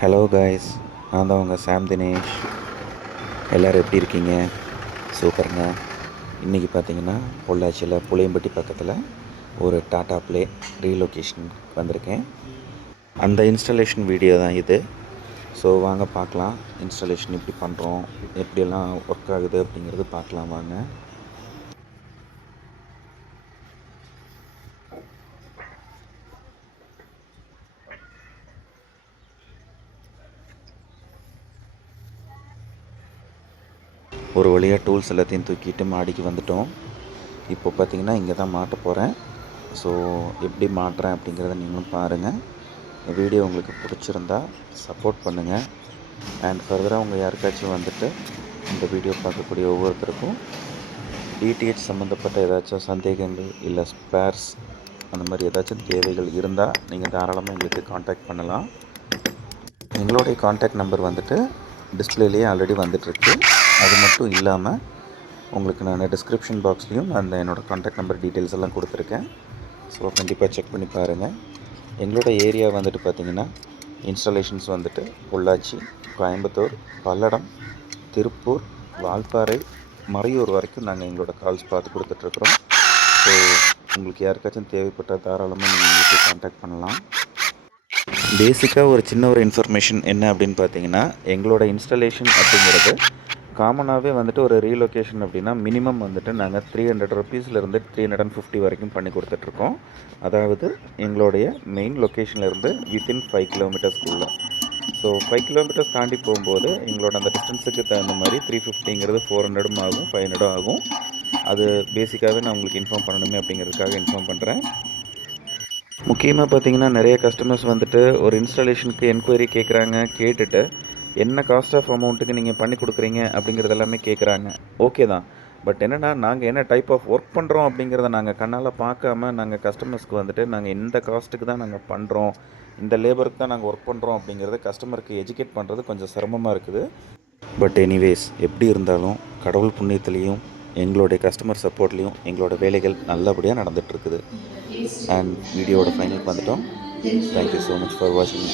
Hello guys, நான் தான் உங்கள் சாம் தினேஷ். எல்லோரும் எப்படி இருக்கீங்க? சூப்பருங்க. இன்றைக்கி பார்த்தீங்கன்னா பொள்ளாச்சியில் புளியம்பட்டி பக்கத்தில் ஒரு டாடா ப்ளே ரீலொகேஷன் வந்திருக்கேன். அந்த இன்ஸ்டாலேஷன் வீடியோ தான் இது. ஸோ வாங்க பார்க்கலாம், இன்ஸ்டாலேஷன் எப்படி பண்ணுறோம், எப்படியெல்லாம் ஒர்க் ஆகுது அப்படிங்கிறது பார்க்கலாம் வாங்க. ஒரு வழியாக டூல்ஸ் எல்லாத்தையும் தூக்கிட்டு மாடிக்கு வந்துட்டோம். இப்போ பார்த்தீங்கன்னா இங்கே தான் மாட்ட போகிறேன். ஸோ எப்படி மாட்டுறேன் அப்படிங்கிறத நீங்களும் பாருங்கள். இந்த வீடியோ உங்களுக்கு பிடிச்சிருந்தா சப்போர்ட் பண்ணுங்கள். அண்ட் ஃபர்தராக உங்கள் யாருக்காச்சும் வந்துட்டு இந்த வீடியோ பார்க்கக்கூடிய ஒவ்வொருத்தருக்கும் டிடிஹெச் சம்மந்தப்பட்ட ஏதாச்சும் சந்தேகங்கள் இல்லை ஸ்பேர்ஸ் அந்த மாதிரி ஏதாச்சும் தேவைகள் இருந்தால் நீங்கள் தாராளமாக எங்களுக்கு காண்டாக்ட் பண்ணலாம். எங்களுடைய காண்டாக்ட் நம்பர் வந்துட்டு டிஸ்பிளேலேயே ஆல்ரெடி வந்துட்டுருக்கு. அது மட்டும் இல்லாமல் உங்களுக்கு நான் டிஸ்கிரிப்ஷன் பாக்ஸ்லேயும் அந்த என்னோடய காண்டாக்ட் நம்பர் டீட்டெயில்ஸ் எல்லாம் கொடுத்துருக்கேன். ஸோ கண்டிப்பாக செக் பண்ணி பாருங்கள். எங்களோட ஏரியா வந்துட்டு பார்த்திங்கன்னா இன்ஸ்டாலேஷன்ஸ் வந்துட்டு பொள்ளாச்சி, கோயம்புத்தூர், பல்லடம், திருப்பூர், வால்பாறை, மறையூர் வரைக்கும் நாங்கள் எங்களோட கால்ஸ் பார்த்து கொடுத்துட்ருக்குறோம். ஸோ உங்களுக்கு யாருக்காச்சும் தேவைப்பட்டால் தாராளமாக நீங்கள் எங்களுக்கு காண்டாக்ட் பண்ணலாம். பேசிக்காக ஒரு சின்ன ஒரு இன்ஃபர்மேஷன் என்ன அப்படின்னு பார்த்தீங்கன்னா, எங்களோட இன்ஸ்டாலேஷன் அப்படிங்கிறது காமனாகவே வந்துட்டு ஒரு ரீலொகேஷன் அப்படின்னா மினிமம் வந்துட்டு நாங்கள் 300 ருபீஸ்லேருந்து 350 வரைக்கும் பண்ணி கொடுத்துட்ருக்கோம். அதாவது எங்களுடைய மெயின் லொக்கேஷன்லேருந்து வித்தின் 5 கிலோமீட்டர்ஸ்க்குள்ளே. ஸோ 5 கிலோமீட்டர்ஸ் தாண்டி போகும்போது எங்களோட அந்த டிஸ்டன்ஸுக்கு தகுந்த மாதிரி 350ங்கிறது 400 ஆகும், 500 ஆகும். அது பேசிக்காகவே நான் உங்களுக்கு இன்ஃபார்ம் பண்ணணுமே அப்படிங்கிறதுக்காக இன்ஃபார்ம் பண்ணுறேன். முக்கியமாக பார்த்தீங்கன்னா நிறைய கஸ்டமர்ஸ் வந்துட்டு ஒரு இன்ஸ்டாலேஷனுக்கு என்கொயரி கேட்குறாங்க. கேட்டுட்டு என்ன காஸ்ட் ஆஃப் அமௌண்ட்டுக்கு நீங்கள் பண்ணி கொடுக்குறீங்க அப்படிங்கிறது எல்லாமே கேட்குறாங்க. ஓகே தான். பட் என்னென்னா நாங்கள் என்ன டைப் ஆஃப் ஒர்க் பண்ணுறோம் அப்படிங்கிறத நாங்கள் கண்ணால் பார்க்காம நாங்கள் கஸ்டமர்ஸ்க்கு வந்துட்டு நாங்கள் இந்த காஸ்ட்டுக்கு தான் நாங்கள் பண்ணுறோம், இந்த லேபருக்கு தான் நாங்கள் ஒர்க் பண்ணுறோம் அப்படிங்கிறத கஸ்டமருக்கு எஜுகேட் பண்ணுறது கொஞ்சம் சிரமமாக இருக்குது. பட் எனிவேஸ் எப்படி இருந்தாலும் கடவுள் புண்ணியத்துலேயும் எங்களுடைய கஸ்டமர் சப்போர்ட்லேயும் எங்களோட வேலைகள் நல்லபடியாக நடந்துகிட்ருக்குது. அண்ட் வீடியோவோட ஃபைனலுக்கு வந்துட்டோம். தேங்க்யூ ஸோ மச் ஃபார் வாட்சிங்.